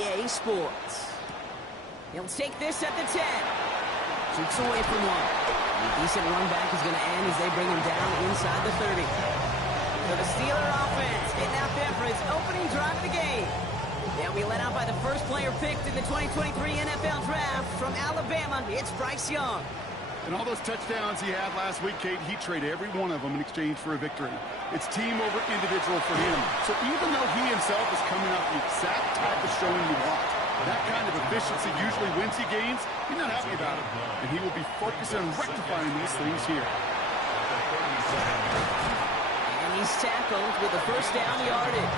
EA Sports. He'll take this at the 10. Shoots away from one. A decent run back is going to end as they bring him down inside the 30. So the Steeler offense getting out there for its opening drive of the game. They'll be led out by the first player picked in the 2023 NFL Draft from Alabama. It's Bryce Young. And all those touchdowns he had last week, Kate, he traded every one of them in exchange for a victory. It's team over individual for him. So even though he himself is coming off the exact type of showing you want, that kind of efficiency usually wins you games. He's not happy about it. And he will be focused on rectifying these things here. And he's tackled with the first down yardage.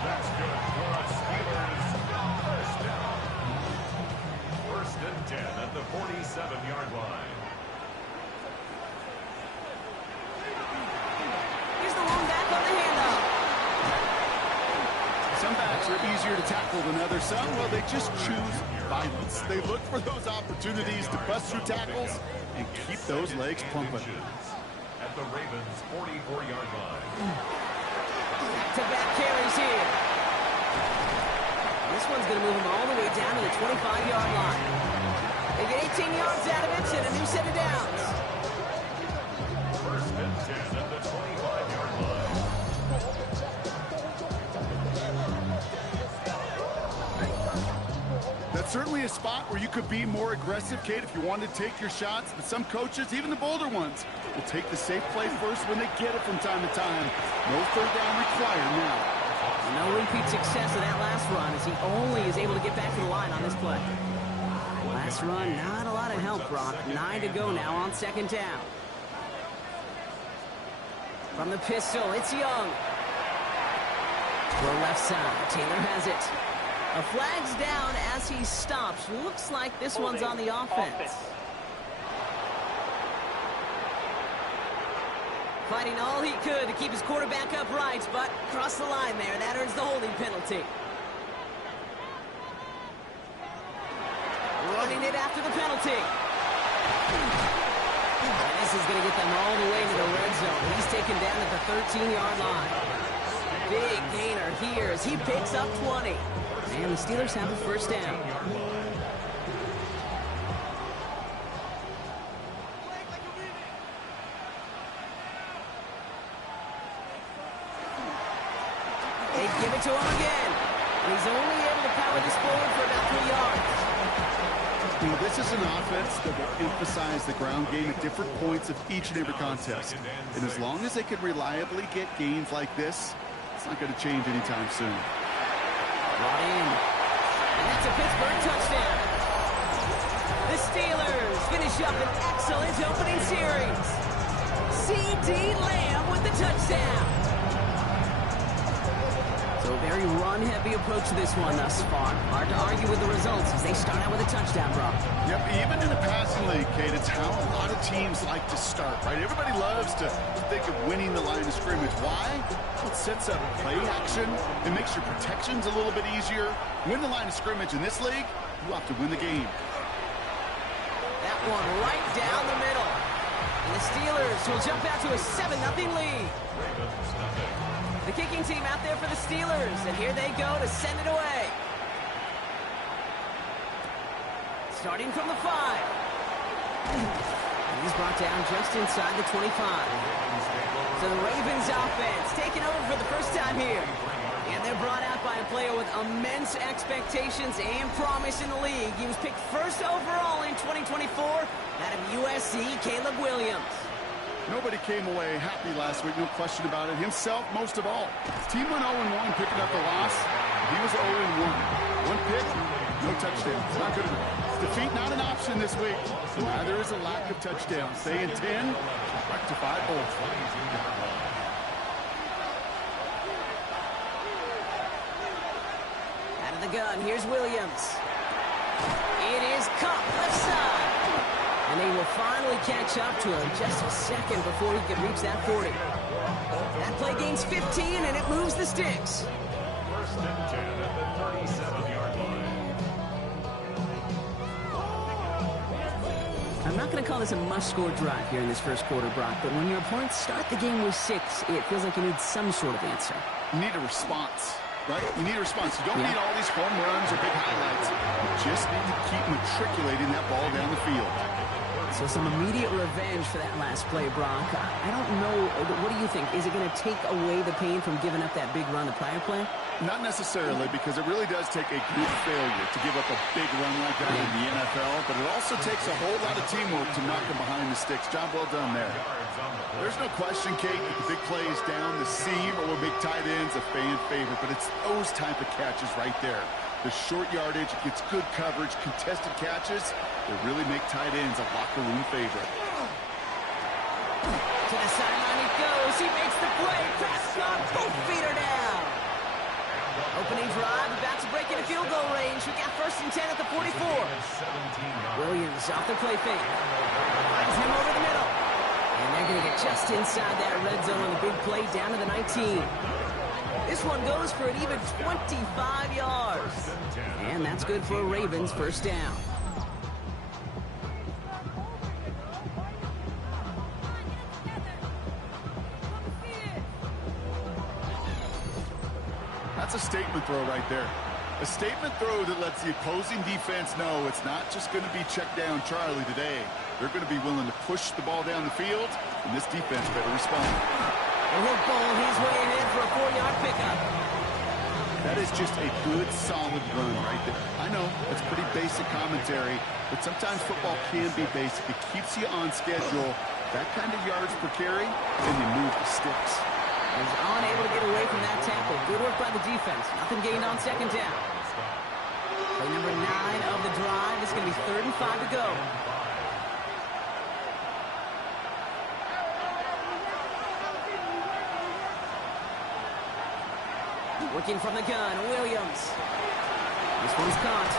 That's good for a Steelers first down. First and 10 at the 47-yard line. Here's the long back on the handoff. Some backs are easier to tackle than others. Some, well, they just choose violence. They look for those opportunities to bust through tackles and keep those legs pumping. At the Ravens' 44-yard line. Back-to-back carries here. This one's going to move him all the way down to the 25-yard line. They get 18 yards out of it and a new set of downs. First and 10 at the 25-yard line. That's certainly a spot where you could be more aggressive, Kate, if you want to take your shots. But some coaches, even the bolder ones, will take the safe play first when they get it from time to time. No third down required now. No repeat success of that last run as he only is able to get back to the line on this play. Last run, not a lot of help, Brock. 9 to go now on second down. From the pistol, it's Young. To the left side, Taylor has it. A flag's down as he stops. Looks like this one's on the offense. Fighting all he could to keep his quarterback upright, but crossed the line there. That earns the holding penalty. Running it after the penalty. And this is going to get them all the way to the red zone. He's taken down at the 13-yard line. Big gainer here as he picks up 20. And the Steelers have the first down. They give it to him again. And he's only able to power this forward for about 3 yards. You know, this is an offense that will emphasize the ground game at different points of each and every contest. And as long as they can reliably get gains like this, it's not going to change anytime soon. Brought in. And that's a Pittsburgh touchdown. The Steelers finish up an excellent opening series. C.D. Lamb with the touchdown. So a very run-heavy approach to this one thus far. Hard to argue with the results as they start out with a touchdown, bro. Yep, even in the passing league, Kate, it's how a lot of teams like to start, right? Everybody loves to think of winning the line of scrimmage. Why? Well, it sets up play action. It makes your protections a little bit easier. Win the line of scrimmage in this league, you have to win the game. That one right down the middle. And the Steelers will jump out to a 7-0 lead. The kicking team out there for the Steelers, and here they go to send it away. Starting from the 5. And he's brought down just inside the 25. So the Ravens offense taking over for the first time here. And they're brought out by a player with immense expectations and promise in the league. He was picked first overall in 2024, that of USC, Caleb Williams. Nobody came away happy last week, no question about it. Himself, most of all. His team went 0-1, picking up the loss. He was 0-1. One pick, no touchdown. It's not good enough. Defeat not an option this week. Neither is a lack of touchdowns. They intend to rectify both. Out of the gun, here's Williams. It is Kupp, left side. And they will finally catch up to him just a second before he can reach that 40. That play gains 15, and it moves the sticks. First and 10 at the 37-yard line. I'm not going to call this a must-score drive here in this first quarter, Brock, but when your opponents start the game with 6, it feels like you need some sort of answer. You need a response. right? You need a response. You don't need all these home runs or big highlights. You just need to keep matriculating that ball down the field. So some immediate revenge for that last play, Brock. I don't know. What do you think? Is it going to take away the pain from giving up that big run the prior play? Not necessarily, because it really does take a good failure to give up a big run like that in the NFL, but it also takes a whole lot of teamwork to knock him behind the sticks. Job well done there. There's no question, Kate, that the big plays down the seam or big tight ends a fan favorite, but it's those type of catches right there. The short yardage, it gets good coverage, contested catches, they really make tight ends a locker room favorite. To the sideline he goes. He makes the play. Prescott, both feet are down. Opening drive, about to break into field goal range. We got 1st and 10 at the 44. Williams off the play fake. Finds him over the middle. And they're going to get just inside that red zone on the big play down to the 19. This one goes for an even 25 yards. And that's good for a Ravens 1st down. That's a statement throw right there. A statement throw that lets the opposing defense know it's not just going to be check down Charlie today. They're going to be willing to push the ball down the field, and this defense better respond. And he'll bowl his way ahead for a 4-yard pickup. That is just a good, solid run right there. I know, it's pretty basic commentary, but sometimes football can be basic. It keeps you on schedule. That kind of yards per carry, and you move the sticks. He's unable to get away from that tackle. Good work by the defense. Nothing gained on 2nd down. Play number 9 of the drive. It's going to be 3rd and 5 to go. Working from the gun, Williams. This one's caught.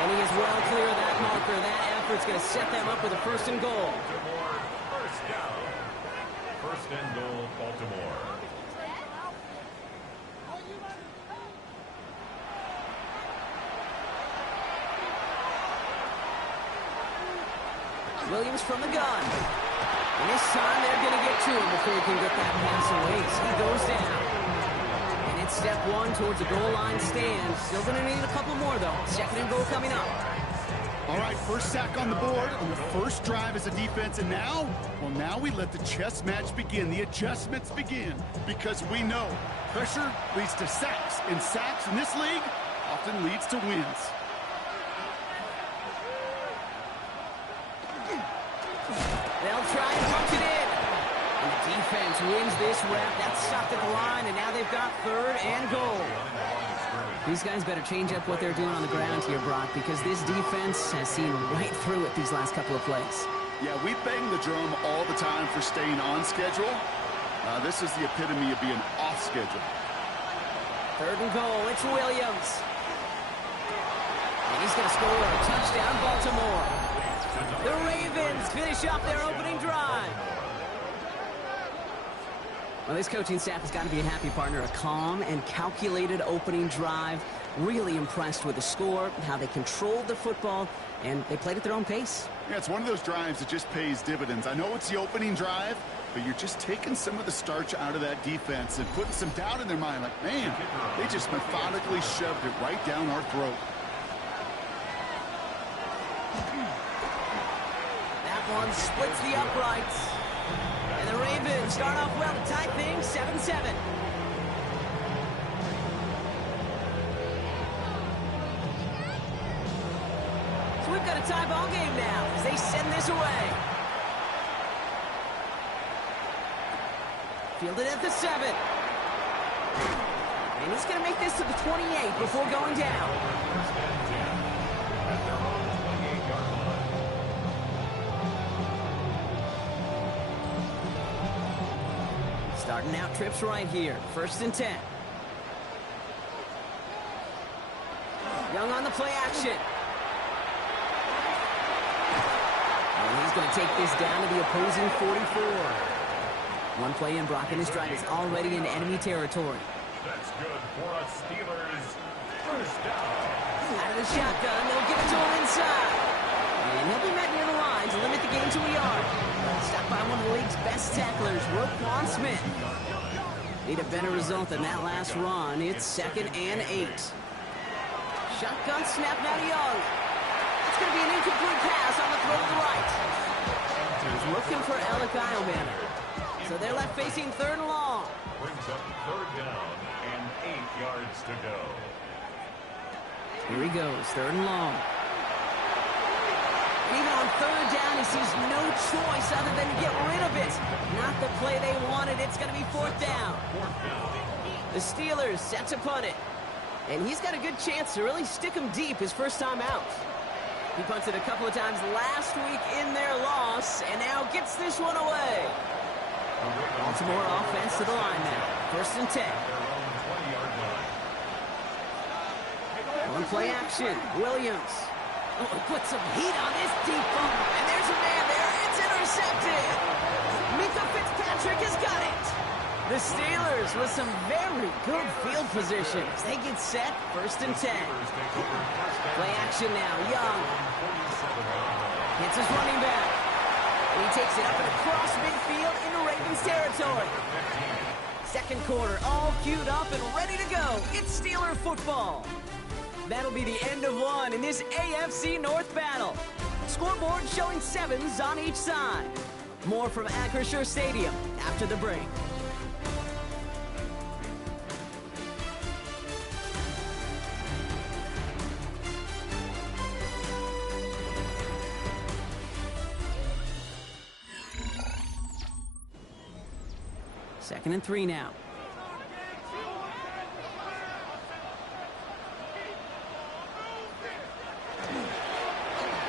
And he is well clear of that marker. That effort's going to set them up with a 1st and goal. 1st down. 1st and goal, Baltimore. Williams from the gun. And this time they're going to get to him before he can get that pass away. So he goes down. And it's step 1 towards a goal line stand. Still going to need a couple more, though. 2nd and goal coming up. All right, 1st sack on the board on the 1st drive as a defense. And now, well, now we let the chess match begin. The adjustments begin. Because we know pressure leads to sacks. And sacks in this league often leads to wins. They'll try and punch it in. And the defense wins this rep. That's stopped at the line, and now they've got 3rd and goal. These guys better change up what they're doing on the ground here, Brock, because this defense has seen right through it these last couple of plays. Yeah, we bang the drum all the time for staying on schedule. This is the epitome of being off schedule. 3rd and goal. It's Williams. And he's going to score a touchdown, Baltimore. The Ravens finish off their opening drive. Well, this coaching staff has got to be a happy partner. A calm and calculated opening drive. Really impressed with the score, how they controlled the football, and they played at their own pace. Yeah, it's one of those drives that just pays dividends. I know it's the opening drive, but you're just taking some of the starch out of that defense and putting some doubt in their mind. Like, man, they just methodically shoved it right down our throat. One splits the uprights. And the Ravens start off well to tie things 7-7. So we've got a tie ball game now as they send this away. Fielded at the 7. And he's going to make this to the 28 before going down. Starting out trips right here. 1st and 10. Young on the play action. And he's going to take this down to the opposing 44. One play in, Brock, and this drive is already in enemy territory. That's good for us Steelers. 1st down. Out of the shotgun, they'll give it to him inside. And he'll be met near the line to limit the game to a yard. Stopped by one of the league's best tacklers, Roquan Smith. Need a better result than that last run. It's 2nd and 8. Shotgun snap now to Young. It's going to be an incomplete pass on the throw to the right. He's looking for Alec Eilmaner. So they're left facing 3rd and long. Brings up 3rd down and 8 yards to go. Here he goes, 3rd and long. And even on 3rd down, he sees no choice other than to get rid of it. Not the play they wanted. It's going to be 4th down. The Steelers set to punt it. And he's got a good chance to really stick him deep his first time out. He punted a couple of times last week in their loss, and now gets this one away. Baltimore offense to the line now. 1st and 10. One play action. Williams. Oh, he put some heat on this deep ball. And there's a man there. It's intercepted. Mika Fitzpatrick has got it. The Steelers with some very good field position. They get set. 1st and 10. Play action now. Young. Hits his running back. And he takes it up and across midfield into Ravens territory. 2nd quarter, all queued up and ready to go. It's Steeler football. That'll be the end of one in this AFC North battle. Scoreboard showing 7s on each side. More from Acrisure Stadium after the break. Second and 3 now.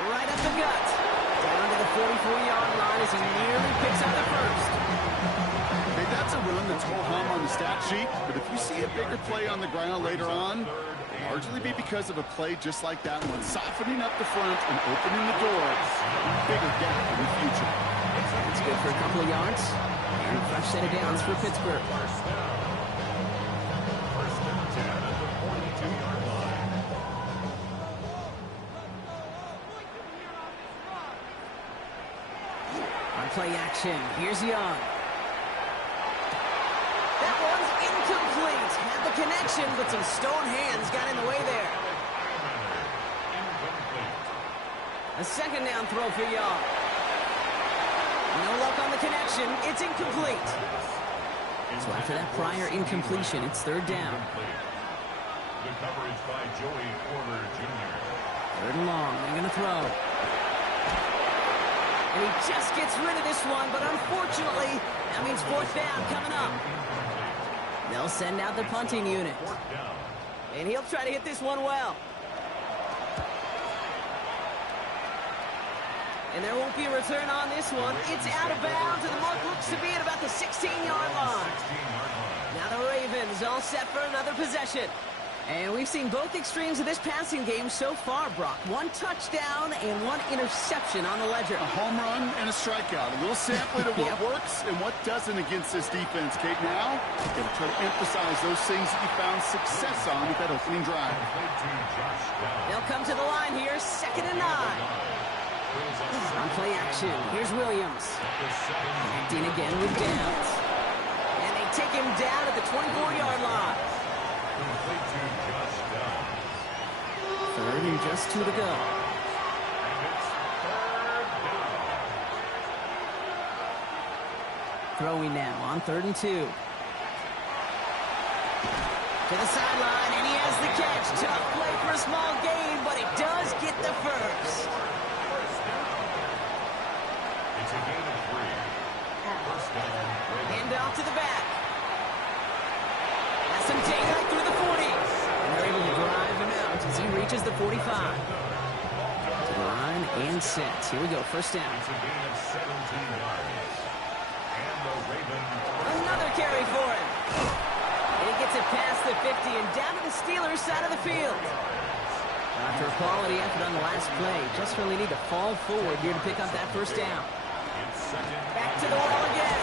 Right up the gut. Down to the 44-yard line as he nearly picks up the first. Hey, that's a run that's ho-hum on the stat sheet, but if you see a bigger play on the ground later on, it'll largely be because of a play just like that one, softening up the front and opening the door. Bigger gap in the future. It's good for a couple of yards. And a fresh set of downs for Pittsburgh. First and 10 at the 42-yard line. On play action, here's Young. That one's incomplete. Had the connection, but some stone hands got in the way there. A 2nd down throw for Young. No luck on the connection. It's incomplete. So after that prior incompletion, it's 3rd down. The coverage by Joey Porter Jr. 3rd and long. They're going to throw. And he just gets rid of this one, but unfortunately, that means 4th down coming up. They'll send out the punting unit. And he'll try to hit this one well. And there won't be a return on this one. It's out of bounds, and the mark looks to be at about the 16-yard line. Now the Ravens all set for another possession. And we've seen both extremes of this passing game so far, Brock. 1 touchdown and 1 interception on the ledger. A home run and a strikeout. A little sampling of what works and what doesn't against this defense, Kate. Now, going to try to emphasize those things that you found success on with that opening drive. They'll come to the line here, 2nd and 9. On play action, here's Williams. Connecting again with Downs. And they take him down at the 24-yard line. 3rd and just 2 to go. Throwing now on 3rd and 2. To the sideline, and he has the catch. Tough play for a small gain, but it does get the first. It's a gain of 3. First down. Hand off to the back. Has some daylight through the 40. And they're able to drive him out as he reaches the 45. To the line and set. Here we go, 1st down. It's a gain of 17 yards. And the Ravens. Another carry for him. And he gets it past the 50 and down to the Steelers side of the field. After a quality effort on the last play, just really need to fall forward here to pick up that 1st down. Back to the wall again.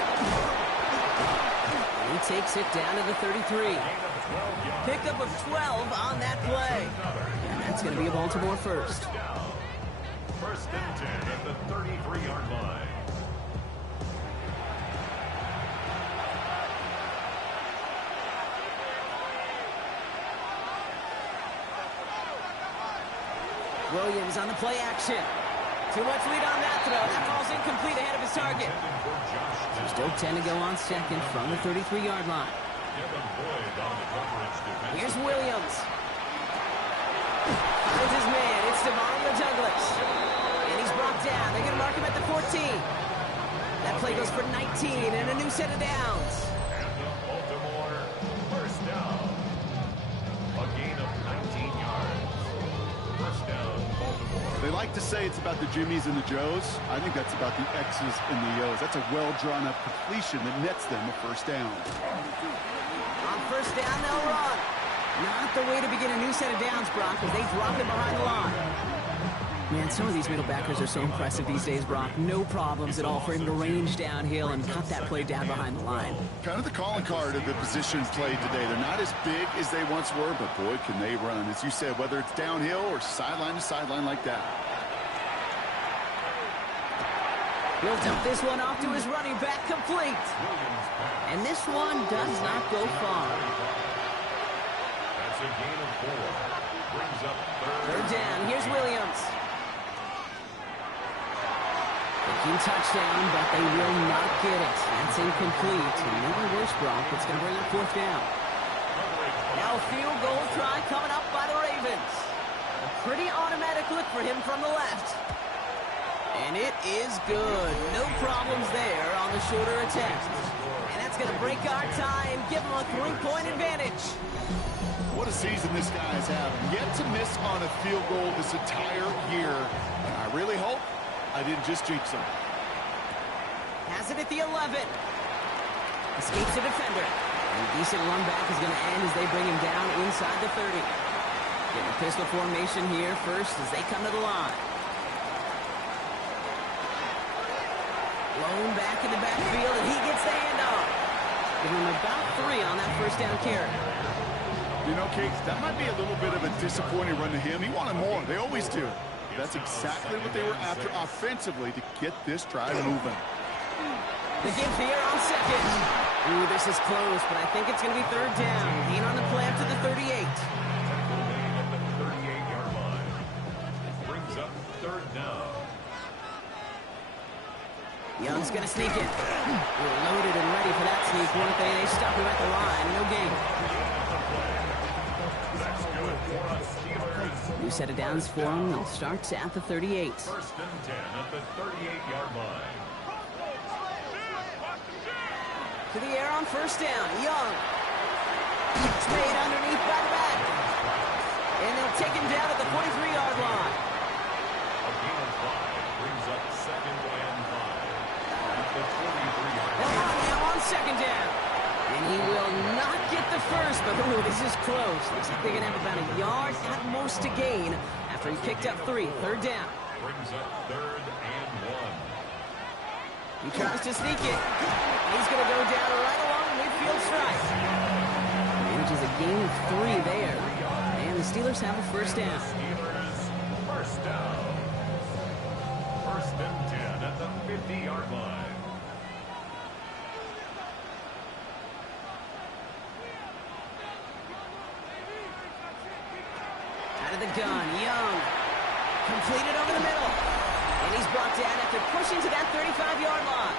And he takes it down to the 33. Pickup of 12 on that play. And that's going to be a Baltimore first. 1st and 10 at the 33-yard line. Williams on the play action. Too much lead on that throw. That ball's incomplete ahead of his target. Still 10 to go on second from the 33-yard line. Here's Williams. Finds his man. It's Demario Douglas. And he's brought down. They're going to mark him at the 14. That play goes for 19 and a new set of downs. And the Baltimore first down. A gain of 19 yards. First down, Baltimore. They like to say it's about the Jimmies and the Joes. I think that's about the X's and the O's. That's a well-drawn-up completion that nets them a first down. On first down, they'll run. Not the way to begin a new set of downs, Brock, as they drop it behind the line. Man, some of these middle backers are so impressive these days, Brock. No problems at all for him to range downhill and cut that play down behind the line. Kind of the calling card of the position played today. They're not as big as they once were, but boy, can they run. As you said, whether it's downhill or sideline to sideline like that. He'll dump this one off to his running back, complete. And this one does not go far. That's a gain of 4. Brings up Third down. Here's Williams. Thinking touchdown, but they will not get it. That's incomplete. Another worse, Brock. It's going to bring up fourth down. Now a field goal try coming up by the Ravens. A pretty automatic look for him from the left. And it is good. No problems there on the shorter attempt. And that's going to break our tie and give him a 3-point advantage. What a season this guy's having. Yet to miss on a field goal this entire year. And I really hope I didn't just jinx him. Has it at the 11. Escapes the defender. And a decent run back is going to end as they bring him down inside the 30. Getting a pistol formation here first as they come to the line. Blown back in the backfield, and he gets the handoff. Giving him about 3 on that first down carry. You know, Kate, that might be a little bit of a disappointing run to him. He wanted more. They always do. That's exactly what they were after offensively to get this drive moving. The give here on second. Ooh, this is close, but I think it's going to be third down. Gain on the play up to the 38. at the 38-yard line. Brings up third down. Young's going to sneak it. We're loaded and ready for that sneak, weren't they? They stop him at the line. No gain. That's good for us, Steelers. New set of downs for him. They'll start at the 38. First and 10 at the 38-yard line. To the air on first down. Young. It's made underneath by the back. And they'll take him down at the 43-yard line. A gain of 5 brings up second and 5 at the 43-yard They'll line. run now on second down. And he will not get the first, but ooh, this is close. Looks like they're going to have about a yard at most to gain after he picked up 3. Third down. Brings up third and 1. He tries to sneak it. He's going to go down right along the midfield stripe. Manages a gain of 3 there. And the Steelers have a first down. Steelers first down. First and 10 at the 50-yard line. Out of the gun, Young. Completed over the middle. And he's brought down after pushing to that 35-yard line.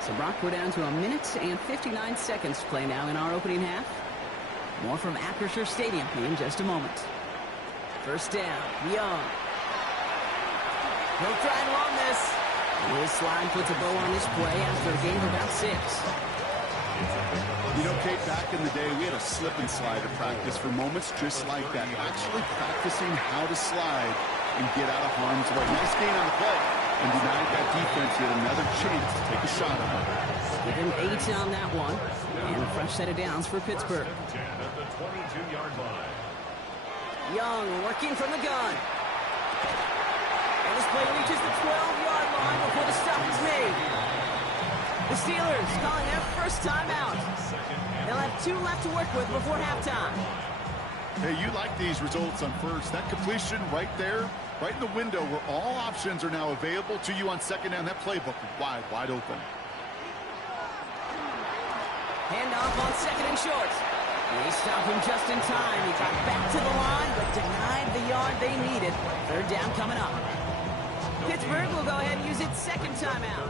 So, Brock, we're down to 1 minute and 59 seconds to play now in our opening half. More from Acrisure Stadium in just a moment. First down, Young. He'll try and run this. His slide puts a bow on this play after a gain of about 6. You know, Kate, back in the day, we had a slip and slide to practice for moments just like that. Actually practicing how to slide and get out of harm's way. Nice gain on the play. And denied that defense yet another chance to take a shot on it. Give him 8 on that one. And a fresh set of downs for Pittsburgh. 10 at the 22-yard line. Young working from the gun. And this play reaches the 12-yard line before the stop is made. The Steelers calling their first timeout. They'll have 2 left to work with before halftime. Hey, you like these results on first. That completion right there, right in the window where all options are now available to you on second down. That playbook wide open. Handoff on second and short. They stop him just in time. He got back to the line, but denied the the yard they needed. Third down coming up. Pittsburgh will go ahead and use its second timeout.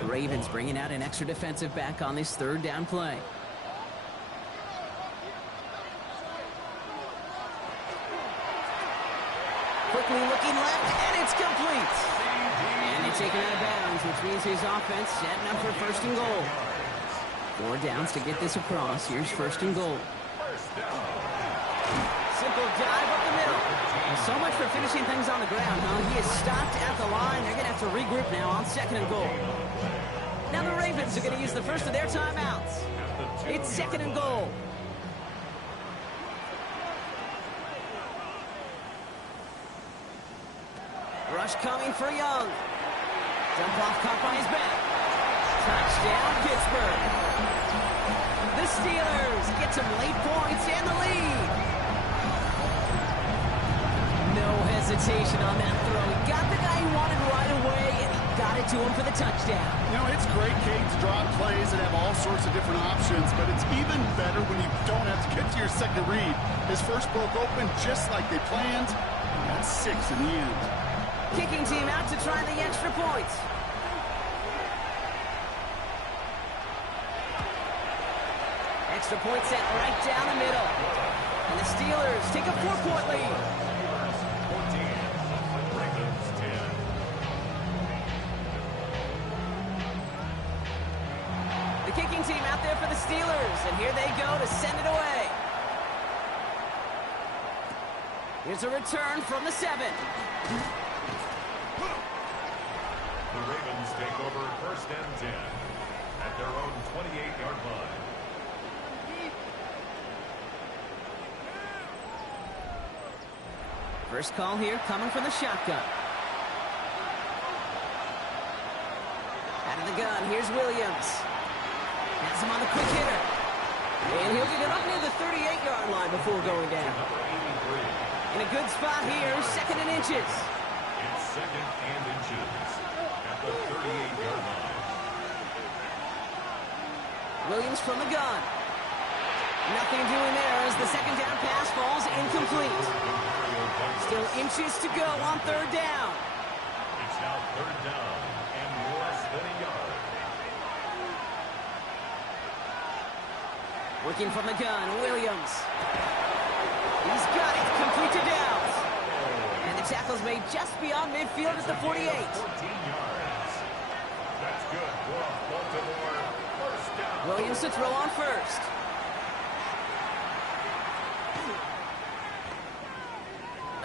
The Ravens bringing out an extra defensive back on this third down play. Quickly looking left, and it's complete. And they take it out of bounds, which means his offense setting up for first and goal. 4 downs to get this across. Here's first and goal. Simple dive up the middle. So much for finishing things on the ground, huh? He is stopped at the line. They're going to have to regroup now on second and goal. Now the Ravens are going to use the first of their timeouts. It's second and goal. Rush coming for Young. Jump off caught by his back. Touchdown, Pittsburgh. The Steelers get some late points and the lead. No hesitation on that throw. He got the guy he wanted right away, and he got it to him for the touchdown. You know, it's great, Kate, to draw plays and have all sorts of different options, but it's even better when you don't have to get to your second read. His first broke open just like they planned. That's 6 in the end. Kicking team out to try the extra point. Extra point set right down the middle. And the Steelers take a 4-point lead. 14, Ravens 10. The kicking team out there for the Steelers, and here they go to send it away. Here's a return from the 7. The Ravens take over first and 10 at their own 28-yard line. First call here coming from the shotgun. Out of the gun, here's Williams. Has him on the quick hitter. And he'll get it up near the 38-yard line before going down. In a good spot here, second and inches. It's second and inches at the 38-yard line. Williams from the gun. Nothing doing there as the second down pass falls incomplete. Still inches to go on third down. It's now third down and less than a yard. Working from the gun, Williams. He's got it, complete to Downs. And the tackle's made just beyond midfield at the 48. 14 yards. That's good. We're off Baltimore. First down. Williams to throw on first.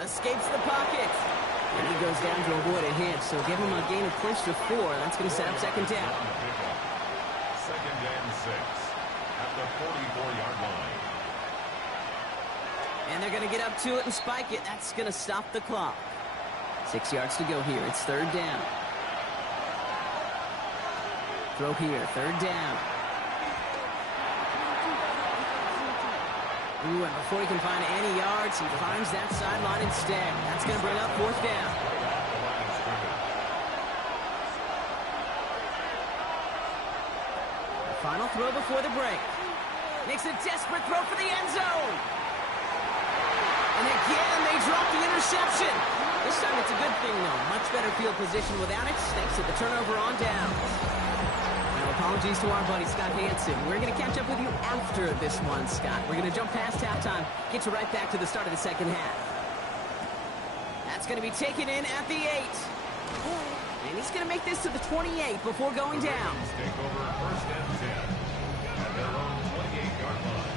Escapes the pocket. And he goes down to avoid a hit, so give him a gain of close to 4. That's going to set up second down. Second and 6 at the 44-yard line. And they're going to get up to it and spike it. That's going to stop the clock. 6 yards to go here. It's third down. Throw here, third down. Ooh, and before he can find any yards, he finds that sideline instead. That's going to bring up fourth down. The final throw before the break. Makes a desperate throw for the end zone. And again, they drop the interception. This time it's a good thing, though. Much better field position without it. Thanks to the turnover on downs. Apologies to our buddy Scott Hansen. We're going to catch up with you after this one, Scott. We're going to jump past halftime, get you right back to the start of the second half. That's going to be taken in at the 8. And he's going to make this to the 28 before going down. Take over first and 10 at their own 28-yard line.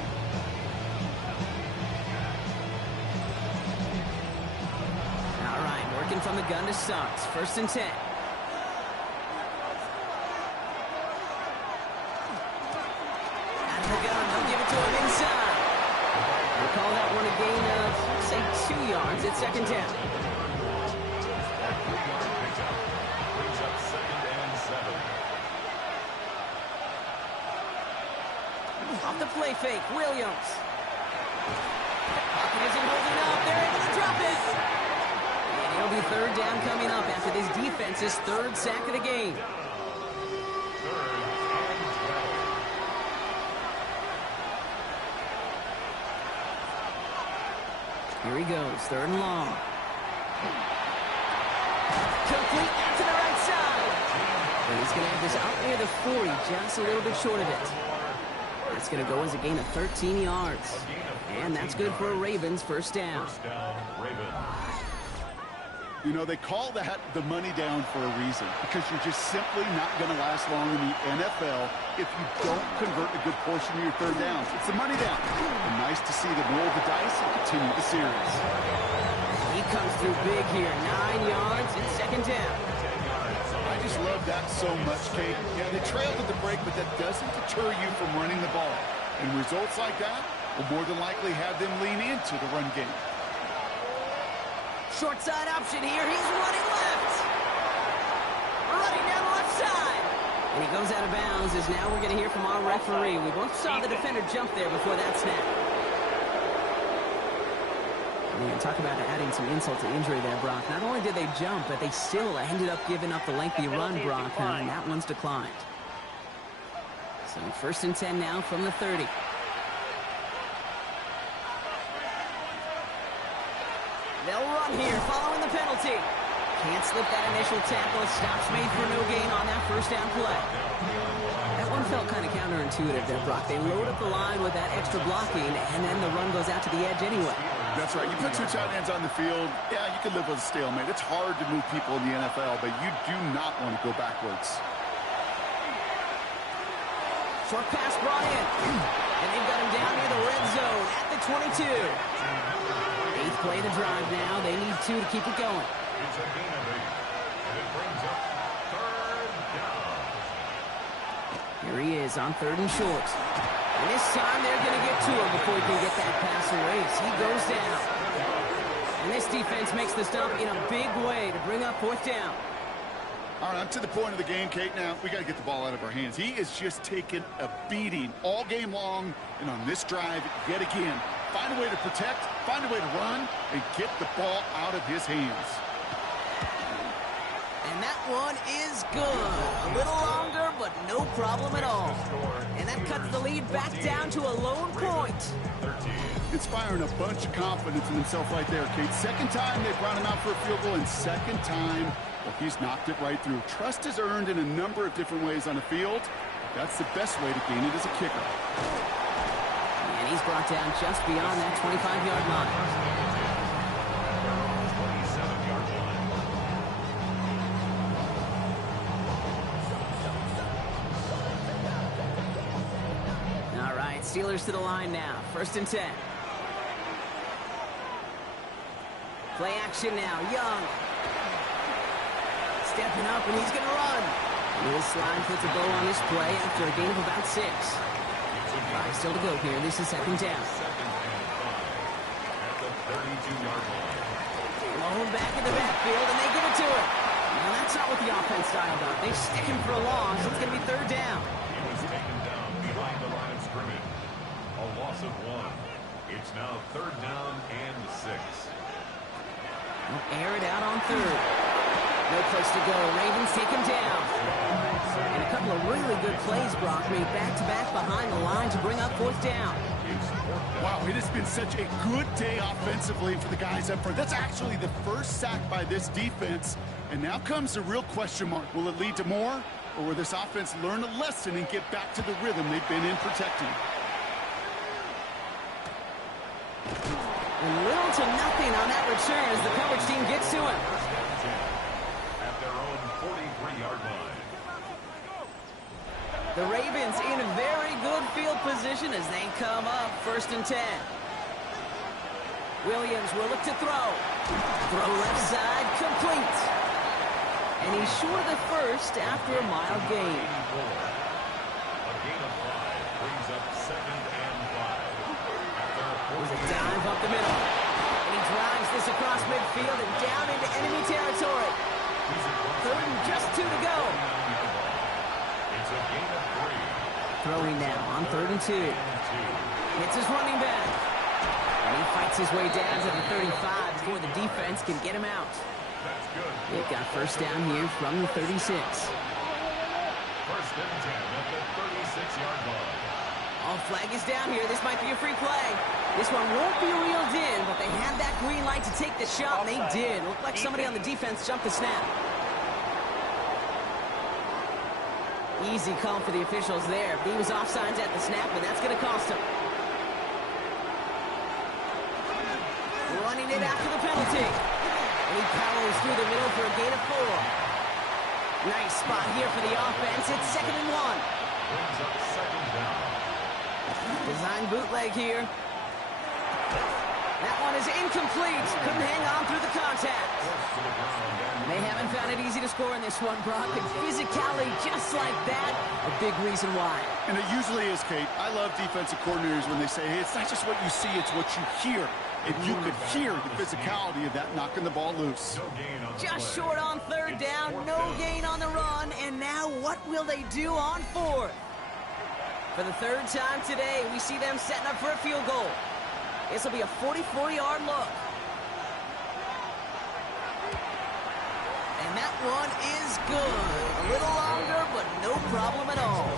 All right, working from the gun to start. First and 10. Call that one a gain of, say, 2 yards at second down. Brings up second and 7. Off the play fake, Williams. Pocket isn't holding up. They're able to drop it. And it'll be third down coming up after this defense's third sack of the game. Here Here he goes, 3rd and long. Complete out to the right side. And he's going to have this out near the 40, just a little bit short of it. That's going to go as a gain of 13 yards. And that's good for a Ravens first down. Ravens. You know, they call that the money down for a reason, because you're just simply not going to last long in the NFL if you don't convert a good portion of your 3rd downs. It's the money down. And nice to see them roll the dice and continue the series. He comes through big here, 9 yards and 2nd down. I just love that so much, Kate. Yeah, they trailed at the break, but that doesn't deter you from running the ball. And results like that will more than likely have them lean into the run game. Short side option here. He's running left. Running down the left side. And he goes out of bounds as now we're going to hear from our referee. We both saw the defender jump there before that snap. Man, talk about adding some insult to injury there, Brock. Not only did they jump, but they still ended up giving up the lengthy run, Brock, and that one's declined. So 1st and 10 now from the 30. They'll run here following the penalty. Can't slip that initial tackle. Stops made for no gain on that 1st down play. That one felt kind of counterintuitive there, Brock. They load up the line with that extra blocking, and then the run goes out to the edge anyway. That's right. You put 2 tight ends on the field, yeah, you can live with a stalemate. It's hard to move people in the NFL, but you do not want to go backwards. Short pass brought in. And they've got him down near the red zone at the 22. 8th play of the drive now. They need 2 to keep it going. It's a gain of 8. And it brings up 3rd down. Here he is on 3rd and short. And this time they're going to get to him before he can get that pass away. So he goes down. And this defense makes the stop in a big way to bring up 4th down. All right, I'm to the point of the game, Kate. Now, we got to get the ball out of our hands. He is just taking a beating all game long, and on this drive, yet again, find a way to protect, find a way to run, and get the ball out of his hands. And that one is good. A little longer, but no problem at all. And that cuts the lead back down to a lone point. Inspiring a bunch of confidence in himself right there, Kate. 2nd time they brought him out for a field goal, and 2nd time, well, he's knocked it right through. Trust is earned in a number of different ways on the field. That's the best way to gain it as a kicker. And he's brought down just beyond that 25-yard line. 27-yard line. All right, Steelers to the line now. 1st and 10. Play action now. Young. Stepping up, and he's going to run. Little slide puts a bow on this play after a gain of about 6. 5 still to go here. This is 2nd down. At the 32-yard line. Blown back in the backfield, and they give it to him. Now, that's not what the offense styled up. They stick him for a loss. It's going to be 3rd down. He was taken down behind the line of scrimmage. A loss of 1. It's now 3rd down and 6. They'll air it out on 3rd. No place to go. Ravens take him down. And a couple of really good plays, Brock, made back-to-back behind the line to bring up 4th down. Wow, it has been such a good day offensively for the guys up front. That's actually the 1st sack by this defense. And now comes the real question mark. Will it lead to more? Or will this offense learn a lesson and get back to the rhythm they've been in protecting? And little to nothing on that return as the coverage team gets to him. At their own 43-yard line. The Ravens in a very good field position as they come up 1st and 10. Williams will look to throw. Throw left side, complete. And he's short of the 1st after a mild gain. A gain of 5 brings up 2nd and 5. It was a dive up the middle. And he drives this across midfield and down into enemy territory. 3rd and just 2 to go. It's a gain of 3. Throwing now on 3rd and 2. Hits his running back. And he fights his way down to the 35 before the defense can get him out. That's good. They've got 1st down here from the 36. 1st and 10 at the 36-yard line. Oh, flag is down here. This might be a free play. This one won't be reeled in, but they had that green light to take the shot, and they did. Looked like somebody on the defense jumped the snap. Easy call for the officials there. He was offsides at the snap, and that's going to cost him. Running it after the penalty. And he powers through the middle for a gain of 4. Nice spot here for the offense. It's 2nd and 1. Brings up 2nd down. Design bootleg here. That one is incomplete. Couldn't hang on through the contact. They haven't found it easy to score in this one, Brock. And physicality just like that, a big reason why. And it usually is, Kate. I love defensive coordinators when they say, hey, it's not just what you see, it's what you hear. If you could hear the physicality of that knocking the ball loose. Just short on 3rd down, no gain on the run, and now what will they do on 4th? For the 3rd time today, we see them setting up for a field goal. This will be a 44-yard look. And that one is good. A little longer, but no problem at all.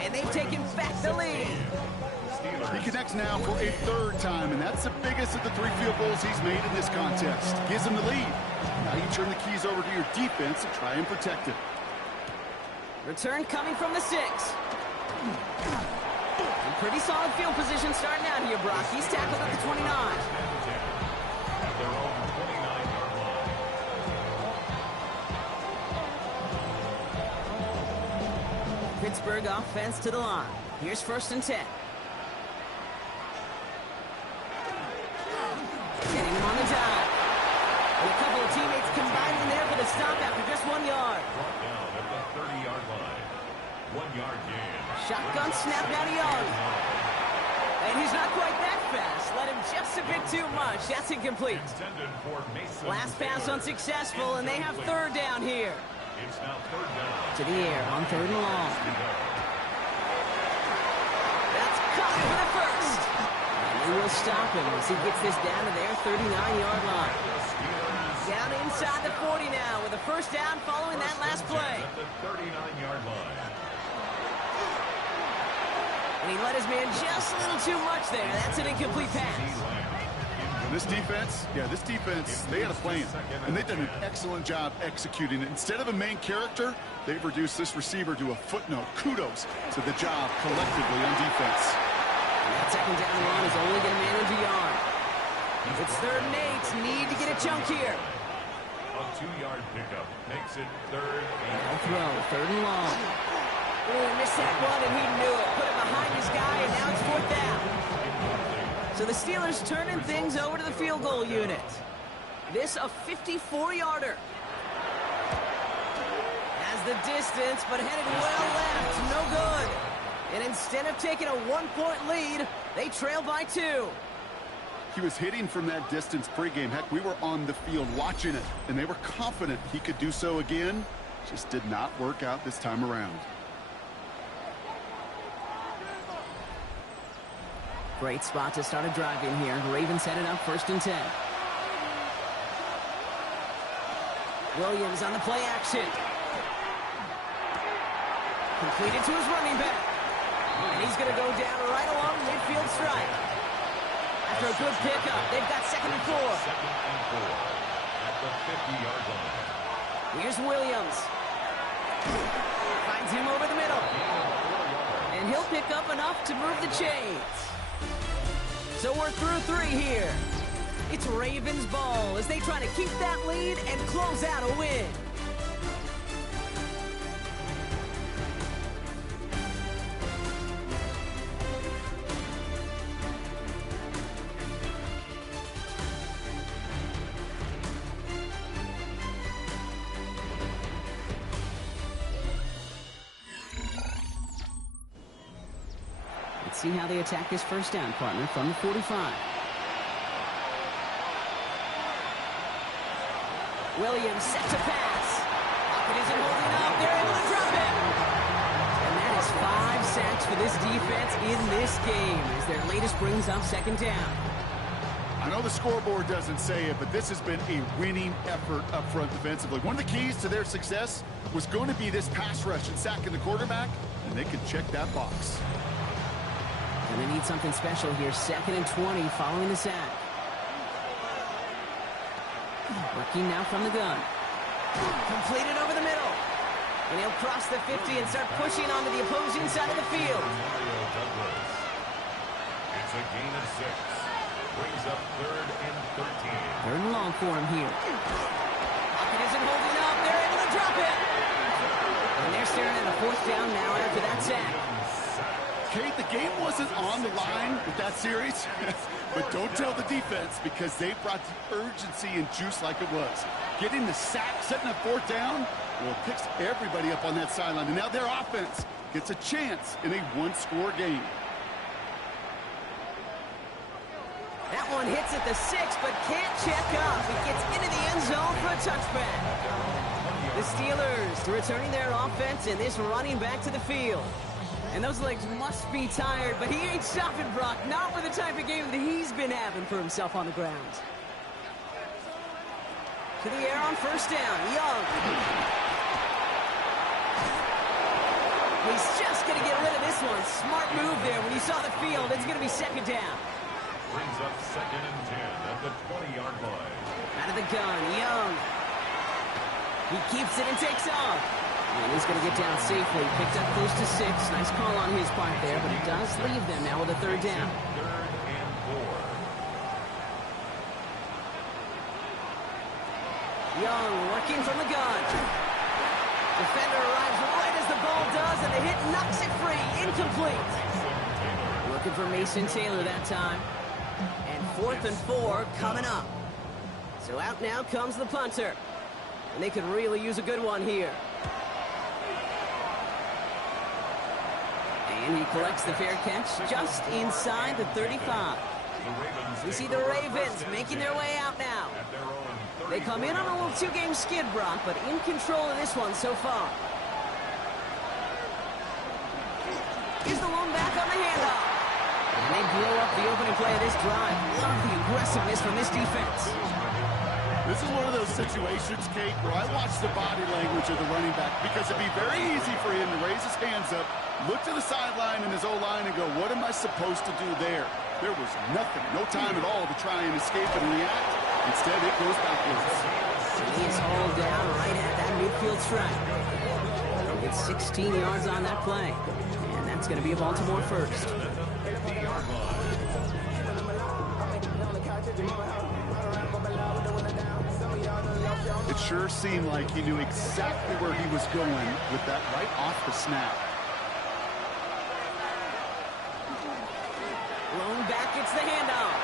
And they've taken back the lead. He connects now for a 3rd time, and that's the biggest of the 3 field goals he's made in this contest. Gives him the lead. Now you turn the keys over to your defense and try and protect it. Return coming from the 6. And pretty solid field position starting out here, Brock. He's tackled at the 29. At their own 29-yard line. Pittsburgh offense to the line. Here's 1st and 10. Getting him on the dive. And a couple of teammates combining there for the stop after just 1 yard. Brought down at the 30-yard line. 1-yard gain. Shotgun snap now to Young. And he's not quite that fast. Let him just a bit too much. That's incomplete. Intended for Mason Last pass Taylor. unsuccessful, and they have 3rd down here. It's now 3rd down. To the air on 3rd and long. That's caught for the 1st. And they will stop him as he gets this down to their 39-yard line. Down inside the 40 now with a 1st down following that last play. At the 39-yard line. And he let his man just a little too much there. That's an incomplete pass. This defense, they had a plan, and they've done an excellent job executing it. Instead of a main character, they've reduced this receiver to a footnote. Kudos to the job collectively on defense. And that 2nd down run is only going to manage a yard. It's 3rd and 8. Need to get a chunk here. A 2-yard pickup makes it 3rd and They'll throw 3rd and long. Oh, he missed that one, and he knew it. Put it behind his guy, and now it's 4th down. So the Steelers turning things over to the field goal unit. This a 54-yarder. Has the distance, but headed well left. No good. And instead of taking a 1-point lead, they trail by 2. He was hitting from that distance pregame. Heck, we were on the field watching it, and they were confident he could do so again. Just did not work out this time around. Great spot to start a drive in here. Ravens headed up 1st and 10. Williams on the play action. Completed to his running back. And he's going to go down right along midfield strike. After a good pickup, they've got 2nd and 4. 2nd and 4 at the 50-yard line. Here's Williams. Finds him over the middle. And he'll pick up enough to move the chains. So we're through 3 here. It's Ravens ball as they try to keep that lead and close out a win. See how they attack this 1st down, partner, from the 45. Williams set to pass. Pocket isn't holding up. They're able to drop it. And that is 5 sacks for this defense in this game as their latest brings up 2nd down. I know the scoreboard doesn't say it, but this has been a winning effort up front defensively. One of the keys to their success was going to be this pass rush and sacking the quarterback, and they can check that box. Gonna need something special here. 2nd and 20 following the sack. Working now from the gun. Completed over the middle. And he'll cross the 50 and start pushing onto the opposing side of the field. Mario Douglas. It's a gain of 6. Brings up 3rd and 13. 3rd and long for him here. Pocket isn't holding up. They're able to drop it. And they're staring at a 4th down now after that sack. Kate, the game wasn't on the line with that series, but don't tell the defense because they brought the urgency and juice like it was. Getting the sack, setting up 4th down, well, it picks everybody up on that sideline. And now their offense gets a chance in a 1-score game. That one hits at the 6, but can't check up. It gets into the end zone for a touchback. The Steelers returning their offense and this running back to the field. And those legs must be tired, but he ain't stopping, Brock. Not with the type of game that he's been having for himself on the ground. To the air on 1st down. Young. He's just going to get rid of this one. Smart move there. When you saw the field, it's going to be 2nd down. Brings up 2nd and 10 at the 20-yard line. Out of the gun, Young. He keeps it and takes off. And he's going to get down safely. Picked up close to 6. Nice call on his part there, but it does leave them now with a 3rd down. 3rd and 4. Young working from the gun. Defender arrives right as the ball does, and the hit knocks it free. Incomplete. Looking for Mason Taylor that time. And 4th and 4 coming up. So out now comes the punter. And they could really use a good one here. And he collects the fair catch just inside the 35. We see the Ravens making their way out now. They come in on a little 2-game skid, Brock, but in control of this one so far. Here's the lone back on the handoff. And they blow up the opening play of this drive. Love the aggressiveness from this defense. This is one of those situations, Kate, where I watch the body language of the running back because it'd be very easy for him to raise his hands up, look to the sideline in his O-line and go, what am I supposed to do there? There was nothing, no time at all to try and escape and react. Instead, it goes backwards. And he is hauled down right at that midfield stripe. He'll get 16 yards on that play. And that's going to be a Baltimore first. It sure seemed like he knew exactly where he was going with that right off the snap. Lone back gets the handoff.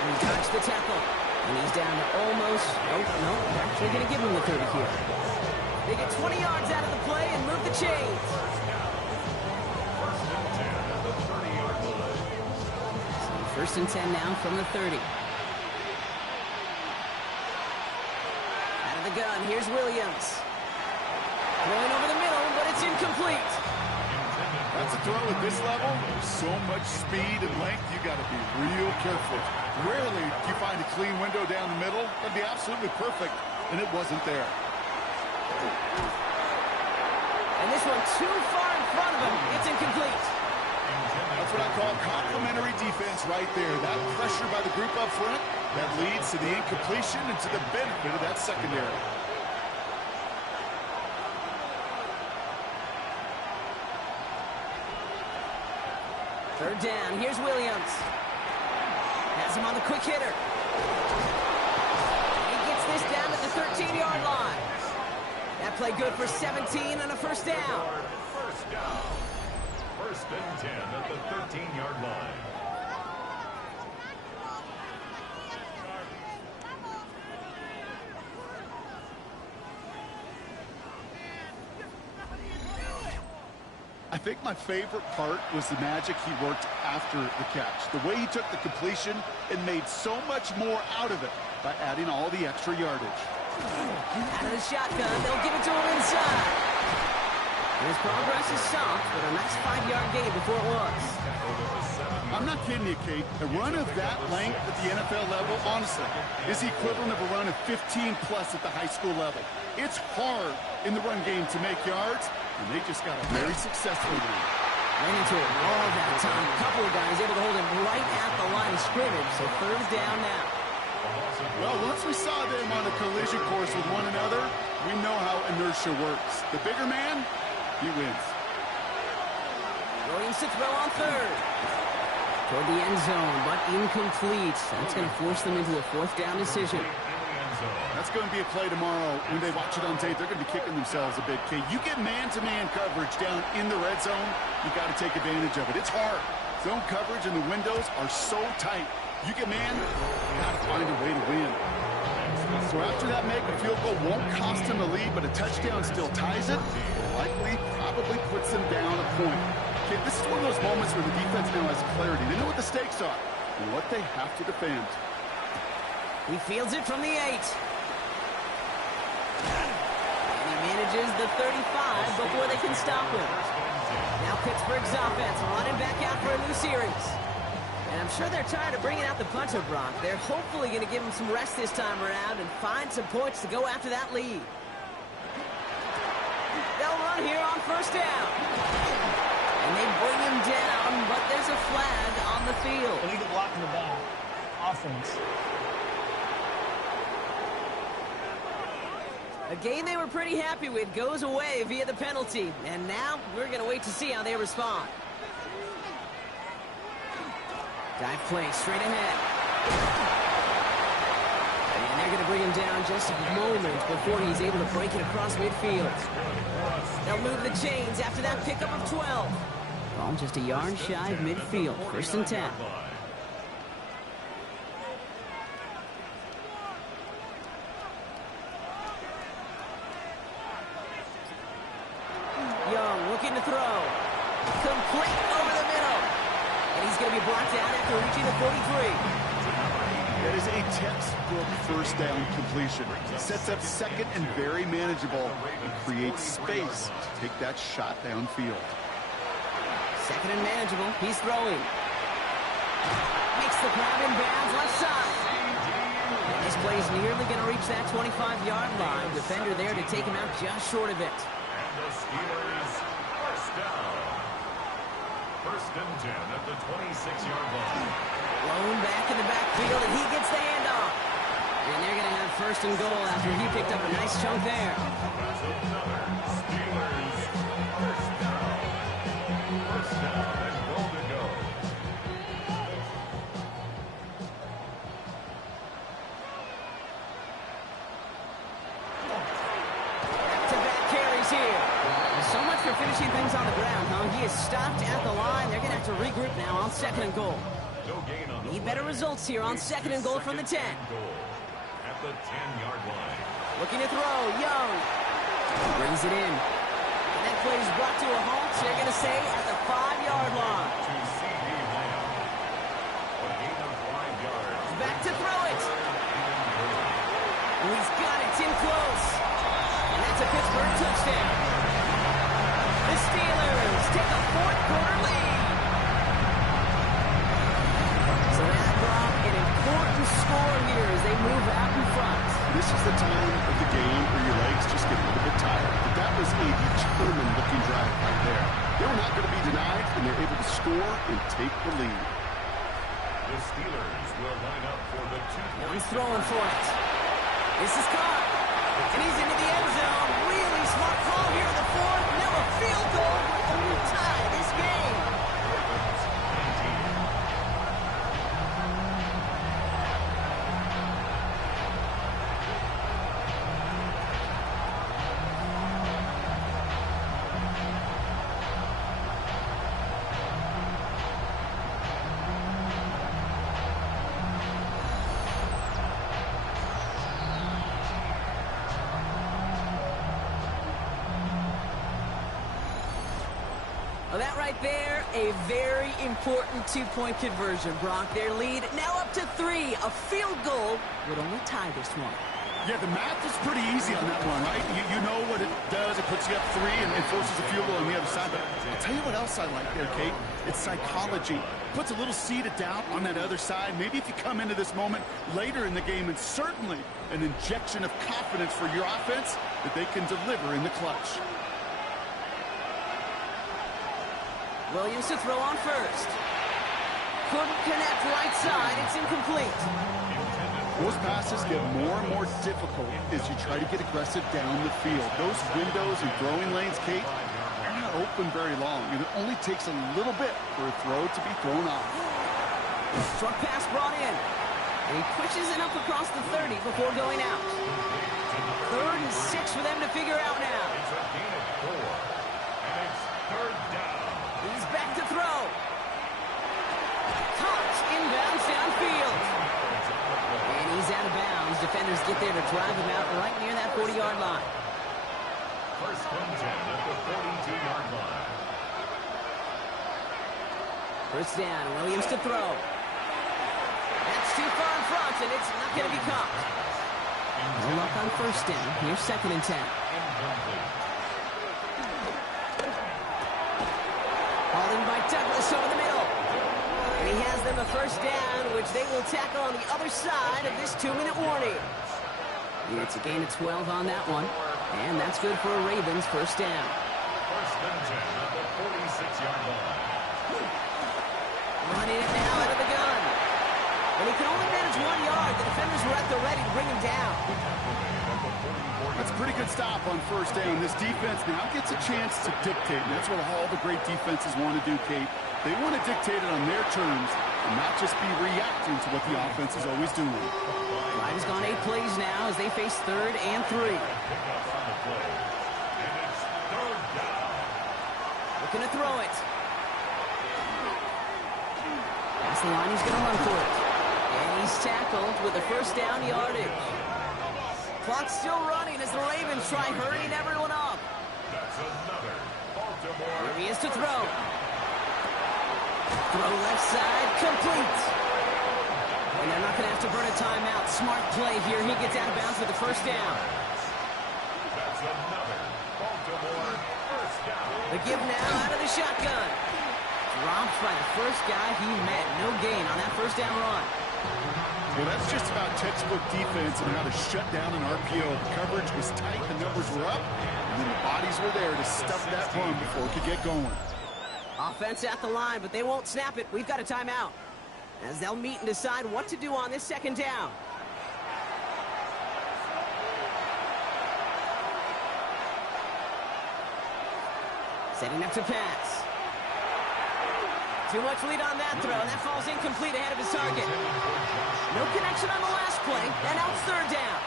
And he dodged the tackle. And he's down to almost, no, actually going to give him the 30 here. They get 20 yards out of the play and move the chains. 1st and 10 now from the 30. Out of the gun, here's Williams. Throwing over the middle, but it's incomplete. That's a throw at this level. So much speed and length, you got to be real careful. Rarely do you find a clean window down the middle. That'd be absolutely perfect, and it wasn't there. And this one too far in front of him. It's incomplete. That's what I call complementary defense right there. That pressure by the group up front, that leads to the incompletion and to the benefit of that secondary. Third down. Here's Williams. Has him on the quick hitter. He gets this down at the 13-yard line. That play good for 17 and a 1st down. First down. 1st and 10 at the 13-yard line. I think my favorite part was the magic he worked after the catch. The way he took the completion and made so much more out of it by adding all the extra yardage. Out of the shotgun, they'll give it to him inside. And his progress is soft, but a nice 5-yard gain before it was. I'm not kidding you, Kate. A run of that length at the NFL level, honestly, is the equivalent of a run of 15-plus at the high school level. It's hard in the run game to make yards, and they just got a very successful one. Ran into a wall that time. A couple of guys able to hold him right at the line of scrimmage. So third down now. Well, once we saw them on a collision course with one another, we know how inertia works. The bigger man, he wins. Williams to throw on third. Toward the end zone, but incomplete. That's going to force them into a fourth down decision. That's going to be a play tomorrow. When they watch it on tape, they're going to be kicking themselves a bit, Kate. You get man-to-man coverage down in the red zone, you got to take advantage of it. It's hard. Zone coverage and the windows are so tight. You get man, you got to find a way to win. So after that make, a field goal won't cost them the lead, but a touchdown still ties it. Likely, probably puts them down a point. Okay, this is one of those moments where the defense now has clarity. They know what the stakes are and what they have to defend. He fields it from the 8. And he manages the 35 before they can stop him. Now Pittsburgh's offense running back out for a new series. And I'm sure they're tired of bringing out the puncher, Brock. They're hopefully going to give him some rest this time around and find some points to go after that lead. They'll run here on first down. And they bring him down, but there's a flag on the field. Illegal block in the back. Offense. A game they were pretty happy with goes away via the penalty. And now we're going to wait to see how they respond. Dive play straight ahead. And they're going to bring him down just a moment before he's able to break it across midfield. They'll move the chains after that pickup of 12. Ball just a yard shy of midfield. First and 10. Young looking to throw. Complete over the middle. And he's going to be blocked out after reaching the 43. That is a textbook first down completion. Sets up second and very manageable and creates space to take that shot downfield. Second and manageable. He's throwing. Makes the grab in bounds left side. And this play is nearly going to reach that 25-yard line. Defender there to take him out just short of it. And the Steelers first down. First and 10 at the 26-yard line. Blown back in the backfield, and he gets the handoff. And they're going to have first and goal after he picked up a nice chunk there. That's another Steelers first down. First down and goal to go. Back-to-back carries here. So much for finishing things on the ground, huh? He is stopped at the line. They're going to have to regroup now on second and goal. No gain on the Need better results here on second and goal from the 10. goal at the 10-yard line. Looking to throw, Young. Brings it in. And that play is brought to a halt, so they're going to say at the 5-yard line. To C.D. Lamb. A gain of 5 yards. Back to throw it. And he's got it. It's in close. And that's a Pittsburgh touchdown. The Steelers take a fourth-quarter lead. So that brought an important score here as they move out in front. This is the time of the game where your legs just get a little bit tired. But that was a determined-looking drive right there. They were not going to be denied, and they're able to score and take the lead. The Steelers will line up for the Now 2-point he's throwing for it. This is caught. And he's into the end zone. Really smart call here in the fourth. Now a field goal will tie this game. Well, that right there, a very important two-point conversion, Brock. Their lead now up to 3. A field goal would only tie this one. Yeah, the math is pretty easy on that one, right? You know what it does. It puts you up 3 and forces a field goal on the other side. But I'll tell you what else I like there, Kate. It's psychology. Puts a little seed of doubt on that other side. Maybe if you come into this moment later in the game, and certainly an injection of confidence for your offense that they can deliver in the clutch. Williams to throw on first. Couldn't connect right side. It's incomplete. Those passes get more and more difficult as you try to get aggressive down the field. Those windows and throwing lanes, Kate, they're not open very long, and it only takes a little bit for a throw to be thrown off. Short pass brought in. And he pushes it up across the 30 before going out. 3rd and 6 for them to figure out now. It's a gain of 4. And it's 3rd down. He's back to throw. Caught inbounds downfield. And he's out of bounds. Defenders get there to drive him out right near that 40-yard line. 1st and 10 at the 42-yard line. 1st down, Williams to throw. That's too far in front, and it's not going to be caught. No luck on 1st down. Here's 2nd and 10. Hauled in by Douglas over the middle. And he has them a 1st down, which they will tackle on the other side of this 2-minute warning. It's a gain of 12 on that one. And that's good for a Ravens 1st down. 1st and 10 at the 46-yard line. Running it now out of the gun. And he can only manage 1 yard. The defenders were at the ready to bring him down. That's a pretty good stop on 1st down. This defense now gets a chance to dictate, and that's what all the great defenses want to do, Kate. They want to dictate it on their terms and not just be reacting to what the offense is always doing. Drive has gone 8 plays now as they face 3rd and 3. Looking to throw it. That's the line he's going to run for it. And he's tackled with a 1st down yardage. Clock's still running as the Ravens try hurrying everyone up. That's another Baltimore. Here he is to throw. Throw left side, complete. And they're not going to have to burn a timeout. Smart play here. He gets out of bounds with the 1st down. That's another Baltimore 1st down. The give now out of the shotgun. Dropped by the 1st guy he met. No gain on that 1st down run. Well, that's just about textbook defense and how to shut down an RPO. The coverage was tight, the numbers were up, and then the bodies were there to stuff that run before it could get going. Offense at the line, but they won't snap it. We've got a timeout. As they'll meet and decide what to do on this 2nd down. Setting up to pass. Too much lead on that throw. That falls incomplete ahead of his target. No connection on the last play, and now it's 3rd down.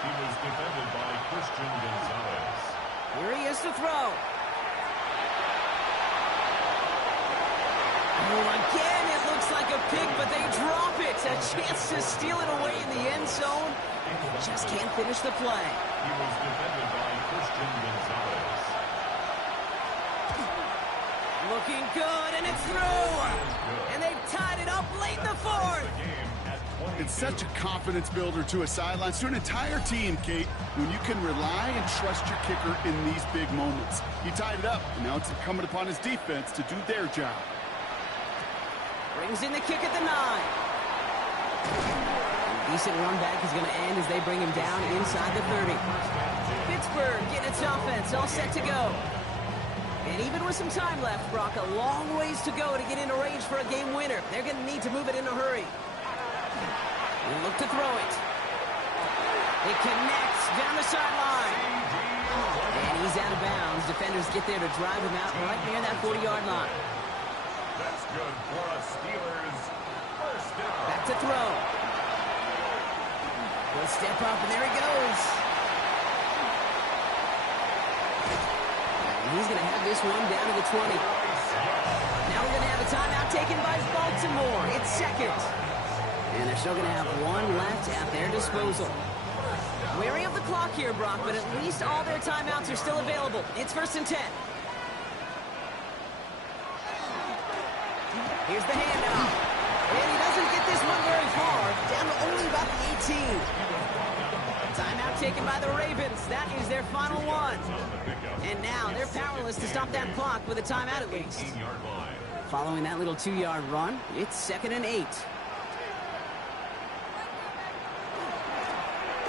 He was defended by Christian Gonzalez. Here he is to throw. Oh, again, it looks like a pick, but they drop it. A chance to steal it away in the end zone. Just can't finish the play. He was defended by Christian Gonzalez. Looking good, and it's through. And they've tied it up late in the 4th. It's such a confidence builder to a sideline, to an entire team, Kate, when you can rely and trust your kicker in these big moments. He tied it up, and now it's incumbent upon his defense to do their job. Brings in the kick at the 9. Decent run back is going to end as they bring him down inside the 30. Pittsburgh getting its offense all set to go. And even with some time left, Brock, a long ways to go to get into range for a game winner. They're going to need to move it in a hurry. They look to throw it. It connects down the sideline. And he's out of bounds. Defenders get there to drive him out right near that 40-yard line. That's good for a Steelers 1st down. Back to throw. He'll step up, and there he goes. And he's going to have this one down to the 20. Now we're going to have a timeout taken by Baltimore. It's 2nd. And they're still going to have one left at their disposal. Wary of the clock here, Brock, but at least all their timeouts are still available. It's 1st and 10. Here's the handoff. And he doesn't get this one very far. Down to only about the 18. Timeout taken by the Ravens. That is their final one. And now they're powerless to stop that clock with a timeout at least. Following that little 2-yard run, it's 2nd and 8.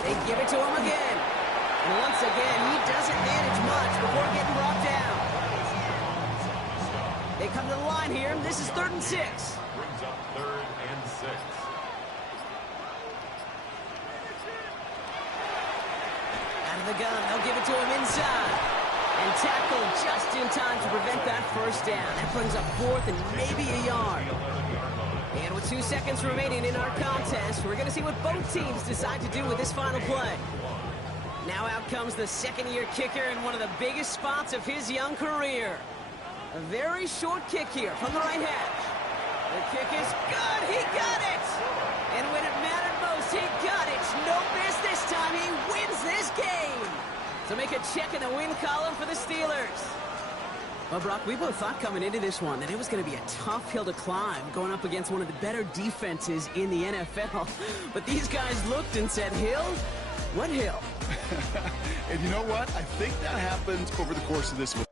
They give it to him again. And once again, he doesn't manage much before getting brought down. They They come to the line here. This is 3rd and 6. Brings up 3rd and 6. Out of the gun. They'll give it to him inside. And tackled just in time to prevent that first down. That brings up 4th and maybe a yard. And with 2 seconds remaining in our contest, we're going to see what both teams decide to do with this final play. Now out comes the second-year kicker in one of the biggest spots of his young career. A very short kick here from the right hash. The kick is good. He got it. And when it mattered most, he got it. No miss this time. He wins this game. So make a check in the win column for the Steelers. Well, Brock, we both thought coming into this one that it was going to be a tough hill to climb going up against one of the better defenses in the NFL. But these guys looked and said, hill? What hill? And you know what? I think that happens over the course of this one.